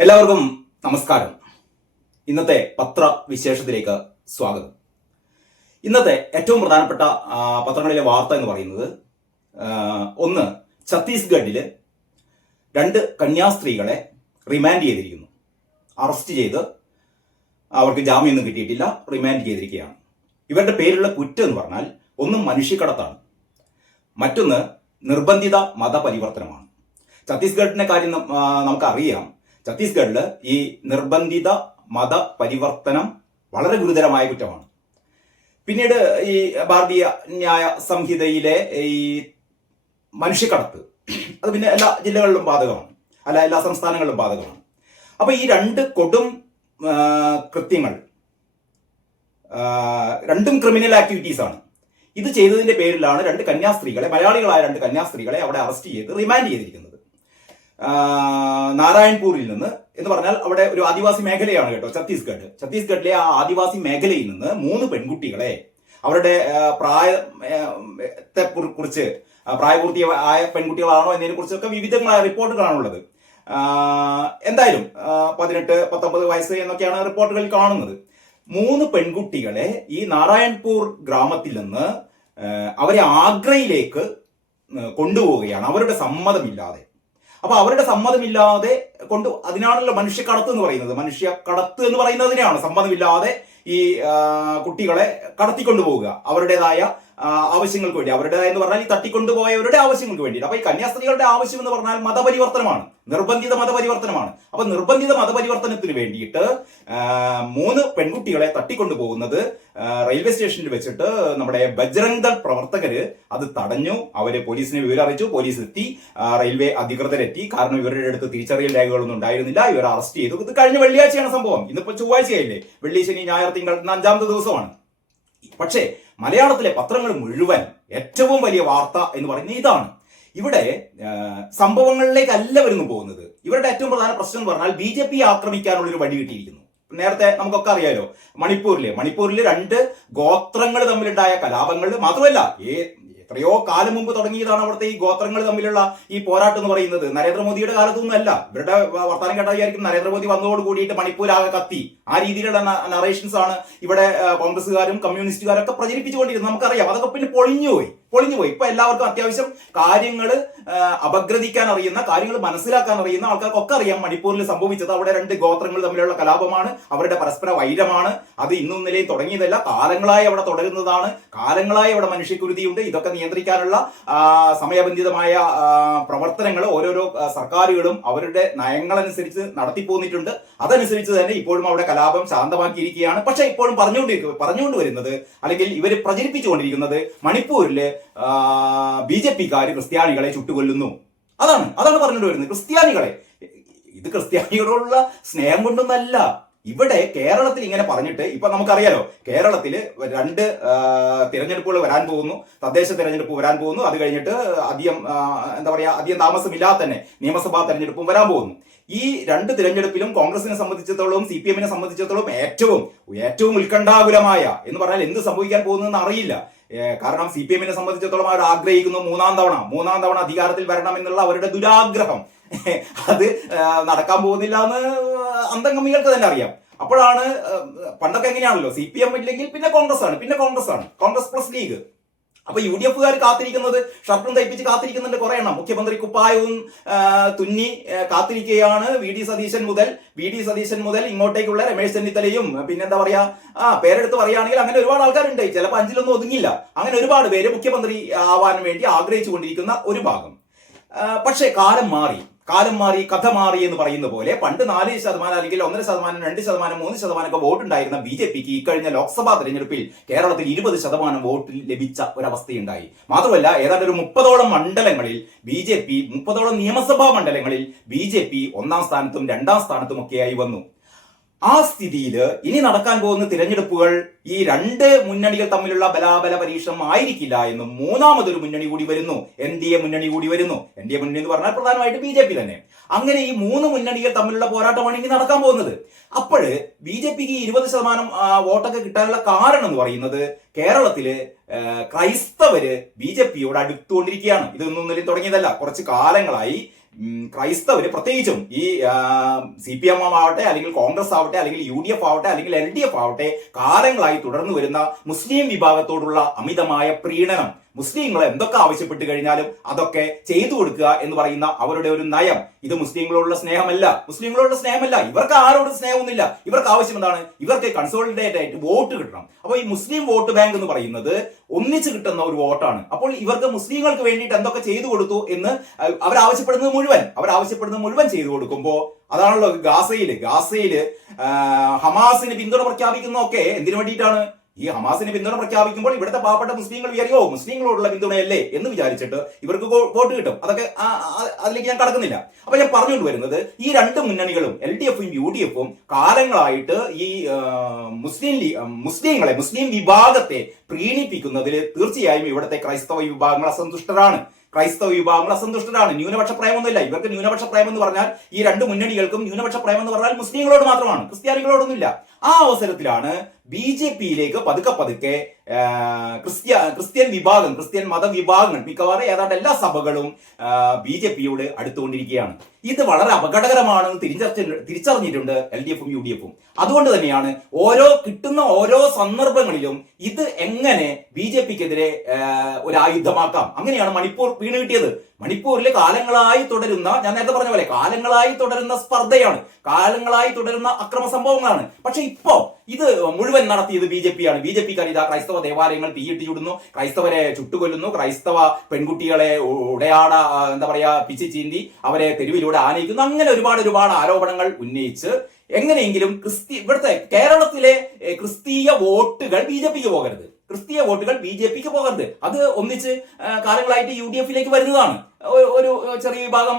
എല്ലാവർക്കും നമസ്കാരം. ഇന്നത്തെ പത്രവിശേഷത്തിലേക്ക് സ്വാഗതം. ഇന്നത്തെ ഏറ്റവും പ്രധാനപ്പെട്ട പത്രങ്ങളിലെ വാർത്ത എന്ന് പറയുന്നത്, ഒന്ന്, ഛത്തീസ്ഗഡിൽ 2 കന്യാസ്ത്രീകളെ റിമാൻഡ് ചെയ്തിരിക്കുന്നു. അറസ്റ്റ് ചെയ്ത് അവർക്ക് ജാമ്യമൊന്നും കിട്ടിയിട്ടില്ല, റിമാൻഡ് ചെയ്തിരിക്കുകയാണ്. ഇവരുടെ പേരിലുള്ള കുറ്റം എന്ന് പറഞ്ഞാൽ ഒന്ന് മനുഷ്യക്കടത്താണ്, മറ്റൊന്ന് നിർബന്ധിത മതപരിവർത്തനമാണ്. ഛത്തീസ്ഗഡിന്റെ കാര്യം നമുക്കറിയാം. ഛത്തീസ്ഗഡിൽ ഈ നിർബന്ധിത മതപരിവർത്തനം വളരെ ഗുരുതരമായ കുറ്റമാണ്. പിന്നീട് ഈ ഭാരതീയ ന്യായ സംഹിതയിലെ ഈ മനുഷ്യക്കടത്ത്, അത് പിന്നെ എല്ലാ ജില്ലകളിലും ബാധകമാണ്, എല്ലാ സംസ്ഥാനങ്ങളിലും ബാധകമാണ്. അപ്പൊ ഈ 2 കൊടും കൃത്യങ്ങൾ, രണ്ടും ക്രിമിനൽ ആക്ടിവിറ്റീസ് ആണ്. ഇത് ചെയ്തതിന്റെ പേരിലാണ് 2 കന്യാസ്ത്രീകളെ, മലയാളികളായ 2 കന്യാസ്ത്രീകളെ അവിടെ അറസ്റ്റ് ചെയ്ത് റിമാൻഡ് ചെയ്തിരിക്കുന്നത്. നാരായൺപൂരിൽ നിന്ന് എന്ന് പറഞ്ഞാൽ അവിടെ ഒരു ആദിവാസി മേഖലയാണ് കേട്ടോ ഛത്തീസ്ഗഡിലെ ആ ആദിവാസി മേഖലയിൽ നിന്ന് 3 പെൺകുട്ടികളെ അവരുടെ പ്രായത്തെ കുറിച്ച്, പ്രായപൂർത്തിയായ പെൺകുട്ടികളാണോ എന്നതിനെ കുറിച്ചൊക്കെ വിവിധങ്ങളായ റിപ്പോർട്ടുകളാണുള്ളത്. എന്തായാലും 18-19 വയസ്സ് എന്നൊക്കെയാണ് റിപ്പോർട്ടുകളിൽ കാണുന്നത്. 3 പെൺകുട്ടികളെ ഈ നാരായൺപൂർ ഗ്രാമത്തിൽ നിന്ന് അവരെ ആഗ്രയിലേക്ക് കൊണ്ടുപോവുകയാണ്, അവരുടെ സമ്മതമില്ലാതെ. അപ്പൊ അവരുടെ സമ്മതമില്ലാതെ അതിനാണല്ലോ മനുഷ്യക്കടത്ത് എന്ന് പറയുന്നത്. മനുഷ്യക്കടത്ത് എന്ന് പറയുന്നതിനെയാണ് സമ്മതമില്ലാതെ ഈ കുട്ടികളെ കടത്തിക്കൊണ്ടുപോവുക അവരുടേതായ ആവശ്യങ്ങൾക്ക് വേണ്ടി. അവരുടേതായ എന്ന് പറഞ്ഞാൽ ഈ തട്ടിക്കൊണ്ടുപോയവരുടെ ആവശ്യങ്ങൾക്ക് വേണ്ടി. അപ്പൊ ഈ കന്യാസ്ത്രീകളുടെ ആവശ്യം എന്ന് പറഞ്ഞാൽ മതപരിവർത്തനമാണ്, നിർബന്ധിത മതപരിവർത്തനമാണ്. അപ്പൊ നിർബന്ധിത മതപരിവർത്തനത്തിന് വേണ്ടിയിട്ട് 3 പെൺകുട്ടികളെ തട്ടിക്കൊണ്ടുപോകുന്നത് റെയിൽവേ സ്റ്റേഷനിൽ വെച്ചിട്ട് നമ്മുടെ ബജ്രംഗ് ദൾ പ്രവർത്തകര് അത് തടഞ്ഞു. അവര് പോലീസിനെ വിവരം അറിയിച്ചു, പോലീസ് എത്തി, റെയിൽവേ അധികൃതരെത്തി. കാരണം ഇവരുടെ അടുത്ത് തിരിച്ചറിയൽ രേഖകളൊന്നും ഉണ്ടായിരുന്നില്ല. ഇവരെ അറസ്റ്റ് ചെയ്തു. ഇത് കഴിഞ്ഞ വെള്ളിയാഴ്ചയാണ് സംഭവം. ഇന്നിപ്പോ ചൊവ്വാഴ്ചയായില്ലേ, വെള്ളി, ശനി, ഞായർ, തിങ്കൾ 5ാമത്തെ ദിവസമാണ്. പക്ഷേ മലയാളത്തിലെ പത്രങ്ങൾ മുഴുവൻ ഏറ്റവും വലിയ വാർത്ത എന്ന് പറയുന്നത് ഇതാണ്. ഇവിടെ സംഭവങ്ങളിലേക്കല്ല വരുന്നു പോകുന്നത്. ഇവരുടെ ഏറ്റവും പ്രധാന പ്രശ്നം എന്ന് പറഞ്ഞാൽ BJP ആക്രമിക്കാനുള്ളൊരു വഴി കിട്ടിയിരിക്കുന്നു. നേരത്തെ നമുക്കൊക്കെ അറിയാലോ, മണിപ്പൂരിൽ 2 ഗോത്രങ്ങൾ തമ്മിലുണ്ടായ കലാപങ്ങൾ മാത്രമല്ല, എത്രയോ കാലം മുമ്പ് തുടങ്ങിയതാണ് അവിടുത്തെ ഈ ഗോത്രങ്ങൾ തമ്മിലുള്ള ഈ പോരാട്ടം എന്ന് പറയുന്നത്. നരേന്ദ്രമോദിയുടെ കാലത്തൊന്നുമല്ല. ഇവരുടെ വർത്തമാനം കേട്ടാൽ വിചാരിക്കും നരേന്ദ്രമോദി വന്നതോട് കൂടിയിട്ട് മണിപ്പൂരാകെ കത്തി. ആ രീതിയിലുള്ള നറേഷൻസ് ആണ് ഇവിടെ കോൺഗ്രസ്സുകാരും കമ്മ്യൂണിസ്റ്റുകാരും ഒക്കെ പ്രചരിപ്പിച്ചുകൊണ്ടിരുന്നത്. നമുക്കറിയാം. അതൊക്കെ പിന്നെ പൊളിഞ്ഞുപോയി. ഇപ്പൊ എല്ലാവർക്കും അത്യാവശ്യം കാര്യങ്ങൾ അപഗ്രഥിക്കാൻ അറിയുന്ന, കാര്യങ്ങൾ മനസ്സിലാക്കാൻ അറിയുന്ന ആൾക്കാർക്കൊക്കെ അറിയാം മണിപ്പൂരിൽ സംഭവിച്ചത്. അവിടെ 2 ഗോത്രങ്ങൾ തമ്മിലുള്ള കലാപമാണ്, അവരുടെ പരസ്പര വൈരമാണ്. അത് ഇന്നും ഇന്നലെയും തുടങ്ങിയതല്ല, കാലങ്ങളായി അവിടെ തുടരുന്നതാണ്. കാലങ്ങളായി അവിടെ മനുഷ്യക്കുരുതിയുണ്ട്. ഇതൊക്കെ നിയന്ത്രിക്കാനുള്ള സമയബന്ധിതമായ പ്രവർത്തനങ്ങൾ ഓരോരോ സർക്കാരുകളും അവരുടെ നയങ്ങളനുസരിച്ച് നടത്തിപ്പോന്നിട്ടുണ്ട്. അതനുസരിച്ച് തന്നെ ഇപ്പോഴും അവിടെ കലാപം ശാന്തമാക്കിയിരിക്കുകയാണ്. പക്ഷെ ഇപ്പോഴും പറഞ്ഞുകൊണ്ടുവരുന്നത്, അല്ലെങ്കിൽ ഇവർ പ്രചരിപ്പിച്ചുകൊണ്ടിരിക്കുന്നത്, മണിപ്പൂരില് BJP-ക്കാര് ക്രിസ്ത്യാനികളെ ചുട്ടുകൊല്ലുന്നു. അതാണ് പറഞ്ഞുകൊണ്ട് വരുന്നത്. ക്രിസ്ത്യാനികളെ, ഇത് ക്രിസ്ത്യാനികളോടുള്ള സ്നേഹം കൊണ്ടൊന്നല്ല. ഇവിടെ കേരളത്തിൽ ഇങ്ങനെ പറഞ്ഞിട്ട്, ഇപ്പൊ നമുക്കറിയാലോ, കേരളത്തില് 2 തിരഞ്ഞെടുപ്പുകൾ വരാൻ പോകുന്നു, തദ്ദേശ തിരഞ്ഞെടുപ്പ് വരാൻ പോകുന്നു. അത് കഴിഞ്ഞിട്ട് അധികം താമസമില്ലാതെ തന്നെ നിയമസഭാ തെരഞ്ഞെടുപ്പും വരാൻ പോകുന്നു. ഈ 2 തിരഞ്ഞെടുപ്പിലും കോൺഗ്രസിനെ സംബന്ധിച്ചിടത്തോളം, CPM-നെ സംബന്ധിച്ചിടത്തോളം ഏറ്റവും ഉത്കണ്ഠാകുലമായ എന്ന് പറഞ്ഞാൽ എന്ത് സംഭവിക്കാൻ പോകുന്നതെന്ന് അറിയില്ല. കാരണം CPM-നെ സംബന്ധിച്ചിടത്തോളം അവർ ആഗ്രഹിക്കുന്നു മൂന്നാം തവണ അധികാരത്തിൽ വരണം എന്നുള്ള അവരുടെ ദുരാഗ്രഹം. അത് നടക്കാൻ പോകുന്നില്ല എന്ന് അന്തംഗമികൾക്ക് തന്നെ അറിയാം. അപ്പോഴാണ്, പണ്ടൊക്കെ എങ്ങനെയാണല്ലോ, CPM ഇല്ലെങ്കിൽ പിന്നെ കോൺഗ്രസ് ആണ്, കോൺഗ്രസ് പ്ലസ് ലീഗ്. അപ്പൊ UDF-കാർ കാത്തിരിക്കുന്നത്, ഷർട്ടും തയ്പ്പിച്ച് കാത്തിരിക്കുന്നുണ്ട് കുറെ എണ്ണം. മുഖ്യമന്ത്രി കുപ്പായവും തുന്നി കാത്തിരിക്കുകയാണ്. വി ഡി സതീശൻ മുതൽ ഇങ്ങോട്ടേക്കുള്ള രമേശ് ചെന്നിത്തലയും, പിന്നെന്താ പറയാ, പേരെടുത്ത് പറയുകയാണെങ്കിൽ അങ്ങനെ ഒരുപാട് ആൾക്കാരുണ്ട്. ചിലപ്പോൾ 5-ലൊന്നും ഒതുങ്ങില്ല. അങ്ങനെ ഒരുപാട് പേര് മുഖ്യമന്ത്രി ആവാൻ വേണ്ടി ആഗ്രഹിച്ചു കൊണ്ടിരിക്കുന്ന ഒരു ഭാഗം. പക്ഷേ കാലം മാറി, കഥ മാറി എന്ന് പറയുന്ന പോലെ പണ്ട് 4% അല്ലെങ്കിൽ 1.5%, 2%, 3% ഒക്കെ വോട്ട് ഉണ്ടായിരുന്ന BJP-ക്ക് ഇക്കഴിഞ്ഞ ലോക്സഭാ തെരഞ്ഞെടുപ്പിൽ കേരളത്തിൽ 20% വോട്ട് ലഭിച്ച ഒരവസ്ഥയുണ്ടായി. മാത്രമല്ല, ഏതാണ്ട് ഒരു 30ഓളം മണ്ഡലങ്ങളിൽ BJP, 30ഓളം നിയമസഭാ മണ്ഡലങ്ങളിൽ BJP 1ാം സ്ഥാനത്തും 2ാം സ്ഥാനത്തും ഒക്കെയായി വന്നു. ആ സ്ഥിതിയിൽ ഇനി നടക്കാൻ പോകുന്ന തിരഞ്ഞെടുപ്പുകൾ ഈ 2 മുന്നണികൾ തമ്മിലുള്ള ബലാബല പരീക്ഷണം ആയിരിക്കില്ല എന്നും 3ാമതൊരു മുന്നണി കൂടി വരുന്നു, NDA മുന്നണി കൂടി വരുന്നു. NDA മുന്നണി എന്ന് പറഞ്ഞാൽ പ്രധാനമായിട്ട് BJP തന്നെ. അങ്ങനെ ഈ 3 മുന്നണികൾ തമ്മിലുള്ള പോരാട്ടമാണ് ഇനി നടക്കാൻ പോകുന്നത്. അപ്പോൾ BJP-ക്ക് 20% വോട്ടൊക്കെ കിട്ടാനുള്ള കാരണം എന്ന് പറയുന്നത്, കേരളത്തില് ക്രൈസ്തവര് BJP-യോട് അടുത്തുകൊണ്ടിരിക്കുകയാണ്. ഇതൊന്നും തുടങ്ങിയതല്ല, കുറച്ച് കാലങ്ങളായി ക്രൈസ്തവര് പ്രത്യേകിച്ചും ഈ CPM ആവട്ടെ, അല്ലെങ്കിൽ കോൺഗ്രസ് ആവട്ടെ, അല്ലെങ്കിൽ UDF ആവട്ടെ, അല്ലെങ്കിൽ LDF ആവട്ടെ, കാലങ്ങളായി തുടർന്നു വരുന്ന മുസ്ലിം വിഭാഗത്തോടുള്ള അമിതമായ പ്രീണനം, മുസ്ലിങ്ങൾ എന്തൊക്കെ ആവശ്യപ്പെട്ട് കഴിഞ്ഞാലും അതൊക്കെ ചെയ്തു കൊടുക്കുക എന്ന് പറയുന്ന അവരുടെ ഒരു നയം, ഇത് മുസ്ലിങ്ങളോടുള്ള സ്നേഹമല്ല. ഇവർക്ക് ആരോട് സ്നേഹമൊന്നുമില്ല. ഇവർക്ക് ആവശ്യം എന്താണ്? ഇവർക്ക് കൺസോളിഡേറ്റ് ആയിട്ട് വോട്ട് കിട്ടണം. അപ്പോൾ ഈ മുസ്ലിം വോട്ട് ബാങ്ക് എന്ന് പറയുന്നത് ഒന്നിച്ച് കിട്ടുന്ന ഒരു വോട്ടാണ്. അപ്പോൾ ഇവർക്ക് മുസ്ലിങ്ങൾക്ക് വേണ്ടിയിട്ട് എന്തൊക്കെ ചെയ്തു കൊടുത്തു എന്ന് അവരാവശ്യപ്പെടുന്നത് മുഴുവൻ ചെയ്തു കൊടുക്കുമ്പോൾ, അതാണല്ലോ ഗാസയില് ഹമാസിന് പിന്തുണ പ്രഖ്യാപിക്കുന്നതൊക്കെ എന്തിനു വേണ്ടിയിട്ടാണ്? ഈ ഹമാസിന് പിന്തുണ പ്രഖ്യാപിക്കുമ്പോൾ ഇവിടുത്തെ പാവപ്പെട്ട മുസ്ലിങ്ങൾ വിചാരിക്കോ മുസ്ലിങ്ങളോടുള്ള പിന്തുണയല്ലേ എന്ന് വിചാരിച്ചിട്ട് ഇവർക്ക് വോട്ട് കിട്ടും. അതൊക്കെ അതിലേക്ക് ഞാൻ കടക്കുന്നില്ല. അപ്പൊ ഞാൻ പറഞ്ഞുകൊണ്ട് വരുന്നത്, ഈ രണ്ട് മുന്നണികളും LDFും UDFും കാലങ്ങളായിട്ട് ഈ മുസ്ലിം വിഭാഗത്തെ പ്രീണിപ്പിക്കുന്നതിൽ തീർച്ചയായും ഇവിടുത്തെ ക്രൈസ്തവ വിഭാഗങ്ങൾ അസന്തുഷ്ടരാണ്. ന്യൂനപക്ഷ പ്രേമൊന്നുമില്ല ഇവർക്ക്. ന്യൂനപക്ഷ പ്രേമം എന്ന് പറഞ്ഞാൽ ഈ രണ്ട് മുന്നണികൾക്കും ന്യൂനപക്ഷ പ്രേമം എന്ന് പറഞ്ഞാൽ മുസ്ലിങ്ങളോട് മാത്രമാണ്, ക്രിസ്ത്യാനികളോടൊന്നുമില്ല. ആ അവസരത്തിലാണ് BJPയിലേക്ക് പതുക്കെ ക്രിസ്ത്യൻ മതവിഭാഗങ്ങൾ മിക്കവാറും ഏതാണ്ട് എല്ലാ സഭകളും BJPയോട് അടുത്തുകൊണ്ടിരിക്കുകയാണ്. ഇത് വളരെ അപകടകരമാണെന്ന് തിരിച്ചറിഞ്ഞിട്ടുണ്ട് LDFും UDFും. അതുകൊണ്ട് തന്നെയാണ് കിട്ടുന്ന ഓരോ സന്ദർഭങ്ങളിലും ഇത് എങ്ങനെ BJPക്കെതിരെ ഒരു ആയുധമാക്കാം. അങ്ങനെയാണ് മണിപ്പൂർ വീണ് കിട്ടിയത്. മണിപ്പൂരിൽ കാലങ്ങളായി തുടരുന്ന, ഞാൻ നേരത്തെ പറഞ്ഞ പോലെ കാലങ്ങളായി തുടരുന്ന സ്പർദ്ധയാണ്, കാലങ്ങളായി തുടരുന്ന അക്രമ സംഭവങ്ങളാണ്. പക്ഷെ ഇപ്പോ ഇത് മുഴുവൻ നടത്തിയത് BJPയാണ്. BJPക്കാർ ഇതാ ക്രൈസ്തവ ദേവാലയങ്ങൾ തീയിട്ട് ചുടുന്നു, ക്രൈസ്തവരെ ചുട്ടുകൊല്ലുന്നു, ക്രൈസ്തവ പെൺകുട്ടികളെ പിച്ചി ചീന്തി അവരെ തെരുവിലൂടെ ആനയിക്കുന്നു. അങ്ങനെ ഒരുപാട് ആരോപണങ്ങൾ ഉന്നയിച്ച് എങ്ങനെയെങ്കിലും ഇവിടുത്തെ കേരളത്തിലെ ക്രിസ്തീയ വോട്ടുകൾ BJPക്ക് പോകരുത്. അത് ഒന്നിച്ച് കാലങ്ങളായിട്ട് UDFിലേക്ക് വരുന്നതാണ്. ഒരു ചെറിയ വിഭാഗം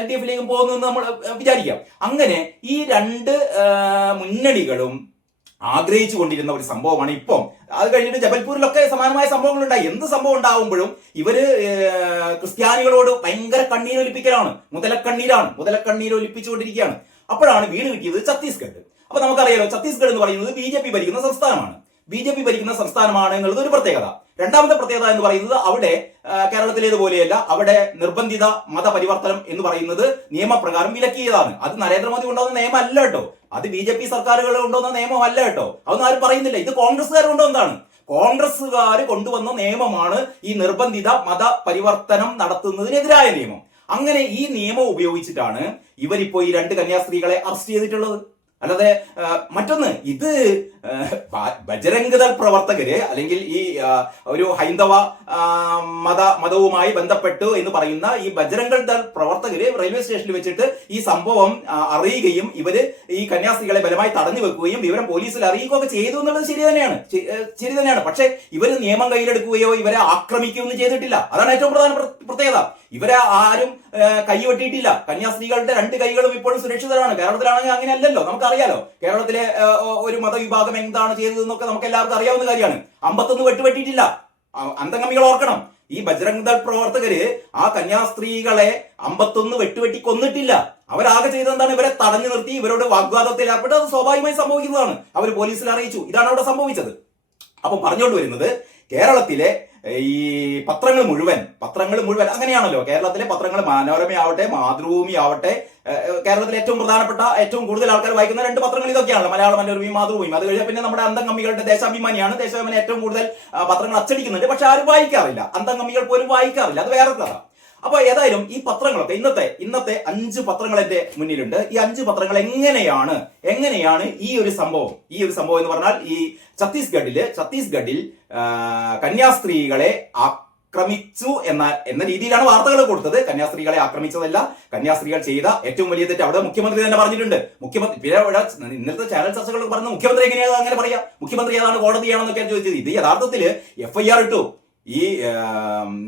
LDFിലേക്കും പോകുന്നു നമ്മൾ വിചാരിക്കാം. അങ്ങനെ ഈ രണ്ട് മുന്നണികളും ആഗ്രഹിച്ചു കൊണ്ടിരുന്ന ഒരു സംഭവമാണ് ഇപ്പം. അത് കഴിഞ്ഞിട്ട് ജബൽപൂരിലൊക്കെ സമാനമായ സംഭവങ്ങൾ ഉണ്ടായി. എന്ത് സംഭവം ഉണ്ടാവുമ്പോഴും ഇവര് ക്രിസ്ത്യാനികളോട് ഭയങ്കര കണ്ണീരൊലിപ്പിക്കലാണ്, മുതലക്കണ്ണീരൊലിപ്പിച്ചുകൊണ്ടിരിക്കുകയാണ്. അപ്പോഴാണ് വീട് കിട്ടിയത് ഛത്തീസ്ഗഡ്. അപ്പൊ നമുക്കറിയാലോ, ഛത്തീസ്ഗഡ് എന്ന് പറയുന്നത് BJP ഭരിക്കുന്ന സംസ്ഥാനമാണ് എന്നുള്ളത് ഒരു പ്രത്യേകത. രണ്ടാമത്തെ പ്രത്യേകത എന്ന് പറയുന്നത്, അവിടെ കേരളത്തിലേതുപോലെയല്ല, അവിടെ നിർബന്ധിത മതപരിവർത്തനം എന്ന് പറയുന്നത് നിയമപ്രകാരം വിലക്കിയതാണ്. അത് നരേന്ദ്രമോദി കൊണ്ടുവന്ന നിയമമല്ല കേട്ടോ, അത് BJP സർക്കാരുകൾ കൊണ്ടുവന്ന നിയമമല്ല കേട്ടോ. അതൊന്നും ആരും പറയുന്നില്ല. ഇത് കോൺഗ്രസ്സുകാർ കൊണ്ടുവന്നതാണ്. കോൺഗ്രസ്സുകാർ കൊണ്ടുവന്ന നിയമമാണ് ഈ നിർബന്ധിത മതപരിവർത്തനം നടത്തുന്നതിനെതിരായ നിയമം. അങ്ങനെ ഈ നിയമം ഉപയോഗിച്ചിട്ടാണ് ഇവരിപ്പോ ഈ രണ്ട് കന്യാസ്ത്രീകളെ അറസ്റ്റ് ചെയ്തിട്ടുള്ളത്. അല്ലാതെ മറ്റൊന്ന്, ഇത് ബജരംഗദൾ പ്രവർത്തകര് അല്ലെങ്കിൽ ഈ ഒരു ഹൈന്ദവ മതവുമായി ബന്ധപ്പെട്ടു എന്ന് പറയുന്ന ഈ ബജരംഗദൾ പ്രവർത്തകര് റെയിൽവേ സ്റ്റേഷനിൽ വെച്ചിട്ട് ഈ സംഭവം അറിയുകയും ഇവര് ഈ കന്യാസ്ത്രീകളെ ബലമായി തടഞ്ഞു വെക്കുകയും വിവരം പോലീസിൽ അറിയിക്കുകയൊക്കെ ചെയ്തു എന്നുള്ളത് ശരി തന്നെയാണ്. പക്ഷെ ഇവര് നിയമം കയ്യിലെടുക്കുകയോ ഇവരെ ആക്രമിക്കുകയൊന്നും ചെയ്തിട്ടില്ല. അതാണ് ഏറ്റവും പ്രധാന പ്രത്യേകത. ഇവരെ ആരും കൈവെട്ടിയിട്ടില്ല. കന്യാസ്ത്രീകളുടെ രണ്ട് കൈകളും ഇപ്പോഴും സുരക്ഷിതരാണ്. കേരളത്തിലാണെങ്കിൽ അങ്ങനെയല്ലല്ലോ, നമുക്കറിയാലോ. കേരളത്തിലെ ഒരു മതവിഭാഗം എന്താണ് ചെയ്തതെന്നൊക്കെ നമുക്ക് എല്ലാവർക്കും അറിയാവുന്ന കാര്യമാണ്. 51 വെട്ടുവെട്ടിയിട്ടില്ല. അന്തംഗമികൾ ഓർക്കണം, ഈ ബജരംഗദൾ പ്രവർത്തകര് ആ കന്യാസ്ത്രീകളെ 51 വെട്ടുവെട്ടി കൊന്നിട്ടില്ല. അവരാകെ ചെയ്തെന്താണ്? ഇവരെ തടഞ്ഞു നിർത്തി ഇവരോട് വാഗ്വാദത്തിൽ ഏർപ്പെട്ട് അത് സ്വാഭാവികമായി സംഭവിക്കുന്നതാണ്. അവർ പോലീസിൽ അറിയിച്ചു. ഇതാണ് അവിടെ സംഭവിച്ചത്. അപ്പൊ പറഞ്ഞുകൊണ്ട് വരുന്നത്, കേരളത്തിലെ ഈ പത്രങ്ങൾ മുഴുവൻ അങ്ങനെയാണല്ലോ. കേരളത്തിലെ പത്രങ്ങൾ മനോരമയാവട്ടെ, മാതൃഭൂമി ആവട്ടെ, കേരളത്തിലെ ഏറ്റവും പ്രധാനപ്പെട്ട, ഏറ്റവും കൂടുതൽ ആൾക്കാർ വായിക്കുന്ന രണ്ട് പത്രങ്ങൾ ഇതൊക്കെയാണല്ലോ, മലയാള മനോരമയും മാതൃഭൂമിയും. അത് കഴിഞ്ഞാൽ പിന്നെ നമ്മുടെ അന്തംഗമികളുടെ ദേശാഭിമാനിയാണ്. ദേശാഭിമാനി ഏറ്റവും കൂടുതൽ പത്രങ്ങൾ അച്ചടിക്കുന്നുണ്ട്. പക്ഷെ ആരും വായിക്കാറില്ല. അന്തംഗമികൾ പോലും വായിക്കാറില്ല. അത് വേറെ കഥ. അപ്പൊ ഏതായാലും ഈ പത്രങ്ങളൊക്കെ ഇന്നത്തെ 5 പത്രങ്ങൾ എന്റെ മുന്നിലുണ്ട്. ഈ 5 പത്രങ്ങൾ എങ്ങനെയാണ് ഈ ഒരു സംഭവം എന്ന് പറഞ്ഞാൽ, ഈ ഛത്തീസ്ഗഡിൽ കന്യാസ്ത്രീകളെ ആക്രമിച്ചു എന്ന രീതിയിലാണ് വാർത്തകൾ കൊടുത്തത്. കന്യാസ്ത്രീകളെ ആക്രമിച്ചതല്ല, കന്യാസ്ത്രീകൾ ചെയ്ത ഏറ്റവും വലിയ തെറ്റ് അവിടെ മുഖ്യമന്ത്രി തന്നെ പറഞ്ഞിട്ടുണ്ട്. ഇന്നത്തെ ചാനൽ ചർച്ചകൾ പറഞ്ഞ മുഖ്യമന്ത്രി എങ്ങനെയാണ് അങ്ങനെ പറയാ? മുഖ്യമന്ത്രി ഏതാണ്, കോടതിയാണെന്നൊക്കെയാണ് ചോദിച്ചത്. ഇത് യഥാർത്ഥത്തിൽ FIR ഇട്ടു. ഈ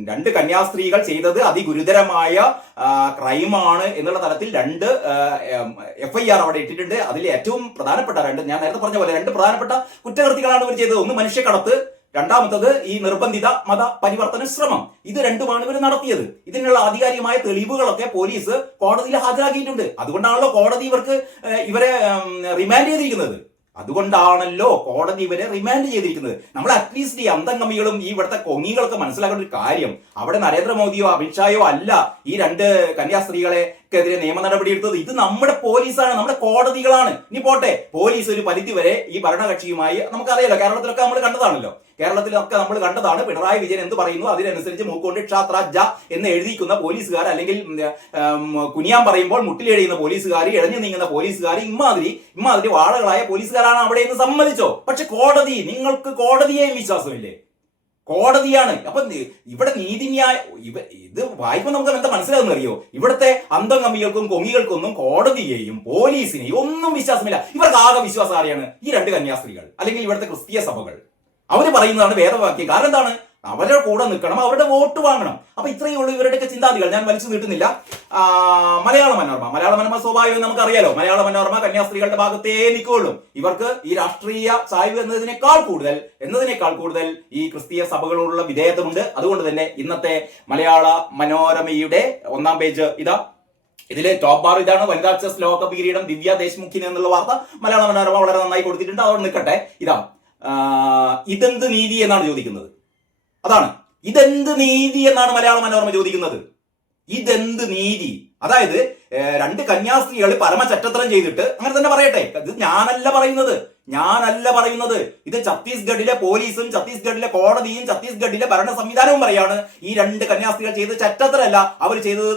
2 കന്യാസ്ത്രീകൾ ചെയ്തത് അതിഗുരുതരമായ ക്രൈമാണ് എന്നുള്ള തലത്തിൽ 2 FIR അവിടെ ഇട്ടിട്ടുണ്ട്. അതിൽ ഏറ്റവും പ്രധാനപ്പെട്ട ഞാൻ നേരത്തെ പറഞ്ഞ പോലെ 2 പ്രധാനപ്പെട്ട കുറ്റകൃത്യങ്ങളാണ് ഇവർ ചെയ്തത്. ഒന്ന് മനുഷ്യക്കടത്ത്, രണ്ടാമത്തത് ഈ നിർബന്ധിത മത പരിവർത്തന ശ്രമം. ഇത് രണ്ടുമാണ് ഇവർ നടത്തിയത്. ഇതിനുള്ള ആധികാരികമായ തെളിവുകളൊക്കെ പോലീസ് കോടതിയിൽ ഹാജരാക്കിയിട്ടുണ്ട്. അതുകൊണ്ടാണല്ലോ കോടതി ഇവരെ റിമാൻഡ് ചെയ്തിരിക്കുന്നത്. അതുകൊണ്ടാണല്ലോ കോടതി ഇവരെ റിമാൻഡ് ചെയ്തിരിക്കുന്നത്. നമ്മൾ അറ്റ്ലീസ്റ്റ് ഈ അന്തംഗമികളും ഈ ഇവിടുത്തെ കൊങ്ങികളൊക്കെ മനസ്സിലാക്കേണ്ട ഒരു കാര്യം, അവിടെ നരേന്ദ്രമോദിയോ അമിത്ഷായോ അല്ല ഈ രണ്ട് കന്യാസ്ത്രീകളെക്കെതിരെ നിയമ നടപടി എടുത്തത്. ഇത് നമ്മുടെ പോലീസാണ്, നമ്മുടെ കോടതികളാണ്. ഇനി പോട്ടെ, പോലീസ് ഒരു പരിധി വരെ ഈ ഭരണകക്ഷിയുമായി നമുക്കറിയാലോ, കേരളത്തിലൊക്കെ നമ്മൾ കണ്ടതാണല്ലോ, കേരളത്തിലൊക്കെ നമ്മൾ കണ്ടതാണ്. പിണറായി വിജയൻ എന്ത് പറയുന്നു അതിനനുസരിച്ച് മൂക്കൊണ്ട് ക്ഷാത്ര എന്ന് എഴുതിക്കുന്ന പോലീസുകാർ, അല്ലെങ്കിൽ കുനിയാൻ പറയുമ്പോൾ മുട്ടിലെഴുതുന്ന പോലീസുകാർ, ഇഴഞ്ഞു നീങ്ങുന്ന പോലീസുകാർ, ഇമാതിരി വാഴകളായ പോലീസുകാരാണ് അവിടെ എന്ന് സമ്മതിച്ചോ. പക്ഷെ കോടതി, നിങ്ങൾക്ക് കോടതിയെയും വിശ്വാസമില്ലേ? കോടതിയാണ്. അപ്പൊ ഇവിടെ നീതിന്യായ ഇത് വായിക്കുമ്പോൾ നമുക്ക് എന്താ മനസ്സിലാകുന്ന അറിയോ? ഇവിടുത്തെ അന്തംഗമികൾക്കും കൊങ്ങികൾക്കൊന്നും കോടതിയെയും പോലീസിനെയും ഒന്നും വിശ്വാസമില്ല. ഇവർക്ക് ആകെ വിശ്വാസം ആരെയാണ്? ഈ രണ്ട് കന്യാസ്ത്രീകൾ അല്ലെങ്കിൽ ഇവിടുത്തെ ക്രിസ്തീയ സഭകൾ. അവര് പറയുന്നതാണ് വേദവാക്യം. കാരണം എന്താണ്? അവരുടെ കൂടെ നിൽക്കണം, അവരുടെ വോട്ട് വാങ്ങണം. അപ്പൊ ഇത്രയേ ഉള്ളൂ ഇവരുടെയൊക്കെ ചിന്താതികൾ. ഞാൻ വലിച്ചു നീട്ടുന്നില്ല. മലയാള മനോരമ സ്വാഭാവികം നമുക്കറിയാലോ, മലയാള മനോരമ കന്യാസ്ത്രീകളുടെ ഭാഗത്തേ നിൽക്കുകയുള്ളൂ. ഇവർക്ക് ഈ രാഷ്ട്രീയ ചായ്വ് എന്നതിനേക്കാൾ കൂടുതൽ ഈ ക്രിസ്തീയ സഭകളോടുള്ള വിധേയത്വമുണ്ട്. അതുകൊണ്ട് തന്നെ ഇന്നത്തെ മലയാള മനോരമയുടെ 1-ാം പേജ് ഇതാ, ഇതിലെ ടോപ്പ് ബാർ ഇതാണ്. വനിതാ ചെസ് ലോകകപ്പ് കിരീടം ദിവ്യ ദേശ്മുഖിന് എന്നുള്ള വാർത്ത മലയാള മനോരമ വളരെ നന്നായി കൊടുത്തിട്ടുണ്ട്. അതോടെ നിൽക്കട്ടെ. ഇതാ, ഇതെന്ത് നീതി എന്നാണ് ചോദിക്കുന്നത്. അതാണ്, ഇതെന്ത് നീതി എന്നാണ് മലയാള മനോരമ ചോദിക്കുന്നത്. ഇതെന്ത് നീതി? അതായത് രണ്ട് കന്യാസ്ത്രീകൾ പരമചറ്റത്തരം ചെയ്തിട്ട്, അങ്ങനെ തന്നെ പറയട്ടെ, ഇത് ഞാനല്ല പറയുന്നത്, ഇത് ഛത്തീസ്ഗഡിലെ പോലീസും ഛത്തീസ്ഗഡിലെ കോടതിയും ഛത്തീസ്ഗഡിലെ ഭരണ സംവിധാനവും പറയാണ്. ഈ രണ്ട് കന്യാസ്ത്രീകൾ ചെയ്തത് ചറ്റത്തരല്ല, അവർ ചെയ്തത്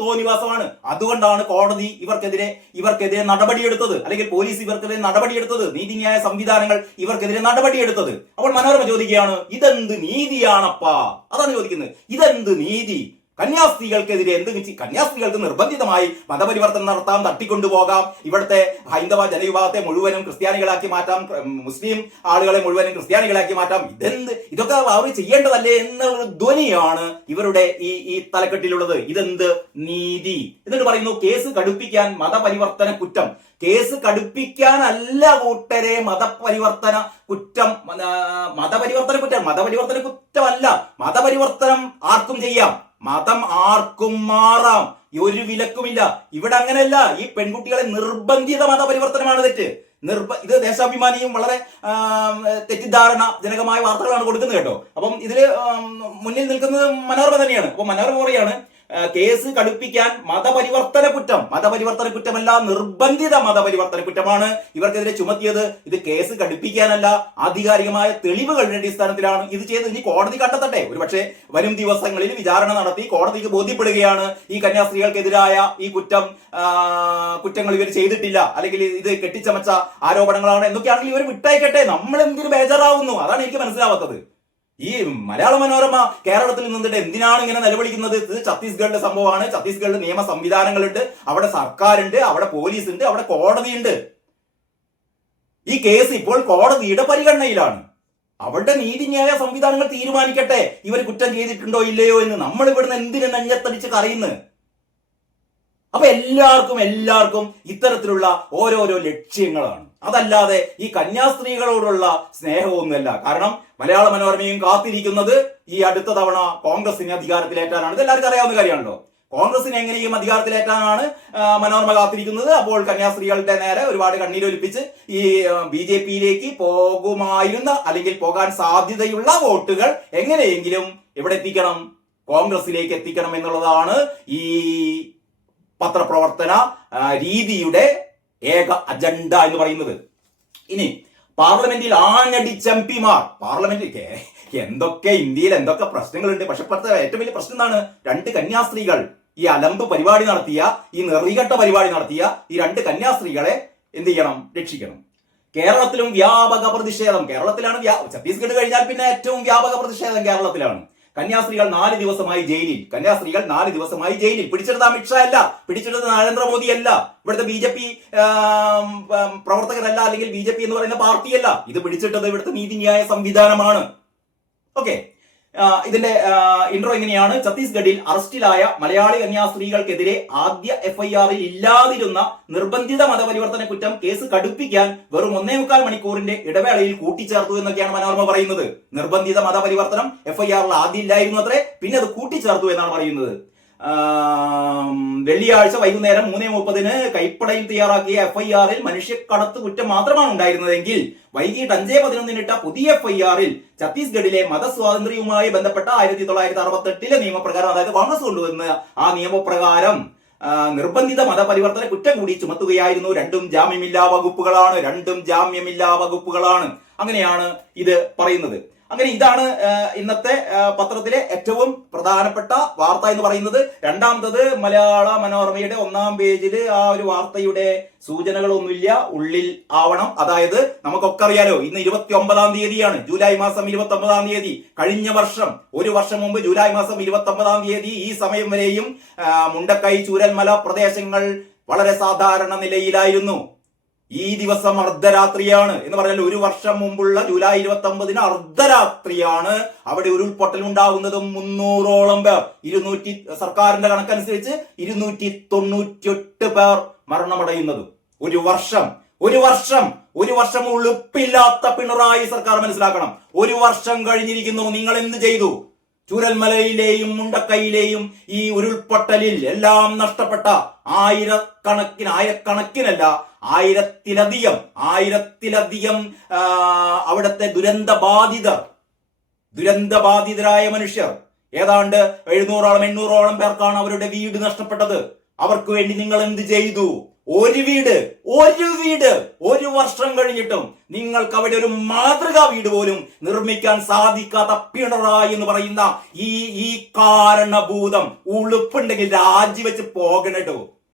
തോന്നിവാസമാണ്. അതുകൊണ്ടാണ് കോടതി ഇവർക്കെതിരെ നടപടിയെടുത്തത്, അല്ലെങ്കിൽ പോലീസ് ഇവർക്കെതിരെ നടപടിയെടുത്തത്, നീതിന്യായ സംവിധാനങ്ങൾ ഇവർക്കെതിരെ നടപടിയെടുത്തത്. അപ്പോൾ മനോരമ ചോദിക്കുകയാണ്, ഇതെന്ത് നീതിയാണപ്പാ? അതാണ് ചോദിക്കുന്നത്. ഇതെന്ത് നീതി? കന്യാസ്ത്രീകൾക്കെതിരെ കന്യാസ്ത്രീകൾക്ക് നിർബന്ധിതമായി മതപരിവർത്തനം നടത്താം, തട്ടിക്കൊണ്ടുപോകാം, ഇവിടുത്തെ ഹൈന്ദവ ജനവിഭാഗത്തെ മുഴുവനും ക്രിസ്ത്യാനികളാക്കി മാറ്റാം, മുസ്ലിം ആളുകളെ മുഴുവനും ക്രിസ്ത്യാനികളാക്കി മാറ്റാം. ഇതൊക്കെ അവർ ചെയ്യേണ്ടതല്ലേ എന്നുള്ള ധ്വനിയാണ് ഇവരുടെ ഈ തലക്കെട്ടിലുള്ളത്. ഇതെന്ത് നീതി? എന്നിട്ട് പറയുന്നു, കേസ് കടുപ്പിക്കാൻ മതപരിവർത്തന കുറ്റം. കേസ് കടുപ്പിക്കാനല്ല കൂട്ടരെ മതപരിവർത്തന കുറ്റമല്ല. മതപരിവർത്തനം ആർക്കും ചെയ്യാം, മതം ആർക്കും മാറാം, ഒരു വിലക്കുമില്ല. ഇവിടെ അങ്ങനെയല്ല. ഈ പെൺകുട്ടികളെ നിർബന്ധിത മതപരിവർത്തനമാണ് തെറ്റ്. ഇത് ദേശാഭിമാനിയും വളരെ തെറ്റിദ്ധാരണ ജനകമായ വാർത്തകളാണ് കൊടുക്കുന്നത് കേട്ടോ. അപ്പം ഇതില് മുന്നിൽ നിൽക്കുന്നത് മനോരമ തന്നെയാണ്. അപ്പൊ മനോരമ പറയാണ്, കേസ് കടുപ്പിക്കാൻ മതപരിവർത്തന കുറ്റമല്ല, നിർബന്ധിത മതപരിവർത്തന കുറ്റമാണ് ഇവർക്കെതിരെ ചുമത്തിയത്. ഇത് കേസ് കടുപ്പിക്കാനല്ല, ആധികാരികമായ തെളിവുകളുടെ അടിസ്ഥാനത്തിലാണ് ഇത് ചെയ്തത്. ഇനി കോടതി കണ്ടെത്തട്ടെ. ഒരുപക്ഷെ വരും ദിവസങ്ങളിൽ വിചാരണ നടത്തി കോടതിക്ക് ബോധ്യപ്പെടുകയാണ് ഈ കന്യാസ്ത്രീകൾക്കെതിരായ ഈ കുറ്റങ്ങൾ ഇവർ ചെയ്തിട്ടില്ല, അല്ലെങ്കിൽ ഇത് കെട്ടിച്ചമച്ച ആരോപണങ്ങളാണ് എന്നൊക്കെയാണെങ്കിൽ ഇവർ വിട്ടയക്കട്ടെ. നമ്മൾ എന്തിനു ബേജാറാവുന്നു? അതാണ് എനിക്ക് മനസ്സിലാവാത്തത്. ഈ മലയാള മനോരമ കേരളത്തിൽ നിന്നിട്ട് എന്തിനാണ് ഇങ്ങനെ നിലവിളിക്കുന്നത്? ഇത് ഛത്തീസ്ഗഡിലെ സംഭവമാണ്. ഛത്തീസ്ഗഡിൽ നിയമ സംവിധാനങ്ങളുണ്ട്, അവിടെ സർക്കാരുണ്ട്, അവിടെ പോലീസ് ഉണ്ട്, അവിടെ കോടതിയുണ്ട്. ഈ കേസ് ഇപ്പോൾ കോടതിയുടെ പരിഗണനയിലാണ്. അവരുടെ നീതിന്യായ സംവിധാനങ്ങൾ തീരുമാനിക്കട്ടെ ഇവർ കുറ്റം ചെയ്തിട്ടുണ്ടോ ഇല്ലയോ എന്ന്. നമ്മൾ ഇവിടുന്ന് എന്തിനു നെഞ്ഞത്തടിച്ച് കറിയുന്നു? അപ്പൊ എല്ലാവർക്കും ഇത്തരത്തിലുള്ള ഓരോരോ ലക്ഷ്യങ്ങളാണ്. അതല്ലാതെ ഈ കന്യാസ്ത്രീകളോടുള്ള സ്നേഹമൊന്നുമല്ല. കാരണം മലയാള മനോരമയും കാത്തിരിക്കുന്നത് ഈ അടുത്ത തവണ കോൺഗ്രസിനെ അധികാരത്തിലേറ്റാനാണ്. ഇതെല്ലാവർക്കും അറിയാവുന്ന കാര്യമാണല്ലോ. കോൺഗ്രസിനെ എങ്ങനെയും അധികാരത്തിലേറ്റാനാണ് മനോരമ കാത്തിരിക്കുന്നത്. അപ്പോൾ കന്യാസ്ത്രീകളുടെ നേരെ ഒരുപാട് കണ്ണീരൊലിപ്പിച്ച് ഈ BJPയിലേക്ക് പോകുമായിരുന്ന, അല്ലെങ്കിൽ പോകാൻ സാധ്യതയുള്ള വോട്ടുകൾ എങ്ങനെയെങ്കിലും എവിടെ എത്തിക്കണം? കോൺഗ്രസിലേക്ക് എത്തിക്കണം എന്നുള്ളതാണ് ഈ പത്രപ്രവർത്തന രീതിയുടെ ഏക അജണ്ട എന്ന് പറയുന്നത്. ഇനി പാർലമെന്റിൽ ആഞ്ഞടിച്ച MP-മാർ. പാർലമെന്റിൽ ഇന്ത്യയിൽ എന്തൊക്കെ പ്രശ്നങ്ങളുണ്ട്. പക്ഷെ ഇപ്പോഴത്തെ ഏറ്റവും വലിയ പ്രശ്നം എന്താണ്? രണ്ട് കന്യാസ്ത്രീകൾ ഈ അലമ്പ് പരിപാടി നടത്തിയ, ഈ നെറികെട്ട പരിപാടി നടത്തിയ ഈ രണ്ട് കന്യാസ്ത്രീകളെ എന്ത് ചെയ്യണം? രക്ഷിക്കണം. കേരളത്തിലും വ്യാപക പ്രതിഷേധം. കേരളത്തിലാണ്. ഛത്തീസ്ഗഡ് കഴിഞ്ഞാൽ പിന്നെ ഏറ്റവും വ്യാപക പ്രതിഷേധം കേരളത്തിലാണ്. കന്യാസ്ത്രീകൾ 4 ദിവസമായി ജയിലിൽ. പിടിച്ചെടുത്ത അമിത്ഷാ അല്ല, പിടിച്ചെടുത്ത നരേന്ദ്രമോദി അല്ല, ഇവിടുത്തെ BJP പ്രവർത്തകരല്ല, അല്ലെങ്കിൽ BJP എന്ന് പറയുന്ന പാർട്ടിയല്ല. ഇത് പിടിച്ചിട്ടത് ഇവിടുത്തെ നീതിന്യായ സംവിധാനമാണ്. ഓക്കെ, ഇതിന്റെ ഇൻട്രോ എങ്ങനെയാണ്? ഛത്തീസ്ഗഡിൽ അറസ്റ്റിലായ മലയാളി കന്യാസ്ത്രീകൾക്കെതിരെ ആദ്യ FIR-ൽ ഇല്ലാതിരുന്ന നിർബന്ധിത മതപരിവർത്തന കുറ്റം കേസ് കടുപ്പിക്കാൻ വെറും 1.25 മണിക്കൂറിന്റെ ഇടവേളയിൽ കൂട്ടിച്ചേർത്തു എന്നൊക്കെയാണ് മനോരമ പറയുന്നത്. നിർബന്ധിത മതപരിവർത്തനം FIR-ൽ ആദ്യം ഇല്ലായിരുന്നു അത്രേ, പിന്നെ അത് കൂട്ടിച്ചേർത്തു എന്നാണ് പറയുന്നത്. വെള്ളിയാഴ്ച വൈകുന്നേരം 3:30 കൈപ്പടയിൽ തയ്യാറാക്കിയ FIR-ൽ മനുഷ്യക്കടത്ത് കുറ്റം മാത്രമാണ് ഉണ്ടായിരുന്നതെങ്കിൽ വൈകിട്ട് 5:11 ഇട്ട പുതിയ FIR-ൽ ഛത്തീസ്ഗഡിലെ മതസ്വാതന്ത്ര്യവുമായി ബന്ധപ്പെട്ട 1968 നിയമപ്രകാരം, അതായത് കോൺഗ്രസ് കൊണ്ടുവന്ന ആ നിയമപ്രകാരം നിർബന്ധിത മതപരിവർത്തന കുറ്റം കൂടി ചുമത്തുകയായിരുന്നു. രണ്ടും ജാമ്യമില്ലാ വകുപ്പുകളാണ്. അങ്ങനെയാണ് ഇത് പറയുന്നത്. അങ്ങനെ ഇതാണ് ഇന്നത്തെ പത്രത്തിലെ ഏറ്റവും പ്രധാനപ്പെട്ട വാർത്ത എന്ന് പറയുന്നത്. രണ്ടാമത്തത് മലയാള മനോരമയുടെ 1-ാം പേജിൽ ആ ഒരു വാർത്തയുടെ സൂചനകളൊന്നുമില്ല, ഉള്ളിൽ ആവണം. അതായത് നമുക്കൊക്കെ അറിയാലോ, ഇന്ന് 29-ാം തീയതിയാണ്, ജൂലൈ മാസം 29-ാം തീയതി. കഴിഞ്ഞ വർഷം, ഒരു വർഷം മുമ്പ് ജൂലൈ മാസം 29-ാം തീയതി ഈ സമയം വരെയും മുണ്ടക്കൈ, ചൂരൽമല പ്രദേശങ്ങൾ വളരെ സാധാരണ നിലയിലായിരുന്നു. ഈ ദിവസം അർദ്ധരാത്രിയാണ് എന്ന് പറഞ്ഞാൽ ഒരു വർഷം മുമ്പുള്ള ജൂലൈ 29-ന് അർദ്ധരാത്രിയാണ് അവിടെ ഉരുൾപൊട്ടൽ ഉണ്ടാകുന്നതും 300ഓളം പേർ, സർക്കാരിന്റെ കണക്കനുസരിച്ച് 298 പേർ മരണമടയുന്നതും. ഒരു വർഷം ഉളുപ്പില്ലാത്ത പിണറായി സർക്കാർ മനസ്സിലാക്കണം. ഒരു വർഷം കഴിഞ്ഞിരിക്കുന്നു. നിങ്ങൾ എന്ത് ചെയ്തു? ചൂരൽമലയിലെയും മുണ്ടക്കൈയിലെയും ഈ ഉരുൾപൊട്ടലിൽ എല്ലാം നഷ്ടപ്പെട്ട ആയിരക്കണക്കിനല്ല, ആയിരത്തിലധികം അവിടുത്തെ ദുരന്തബാധിതരായ മനുഷ്യർ, ഏതാണ്ട് 700-800ഓളം പേർക്കാണ് അവരുടെ വീട് നഷ്ടപ്പെട്ടത്. അവർക്ക് വേണ്ടി നിങ്ങൾ എന്ത് ചെയ്തു? ഒരു വീട് ഒരു വർഷം കഴിഞ്ഞിട്ടും നിങ്ങൾക്ക് അവിടെ ഒരു മാതൃകാ വീട് പോലും നിർമ്മിക്കാൻ സാധിക്കാത്ത പിണറായി എന്ന് പറയുന്ന ഈ കാരണഭൂതം ഉളുപ്പുണ്ടെങ്കിൽ രാജിവെച്ച് പോകണട്ടോ.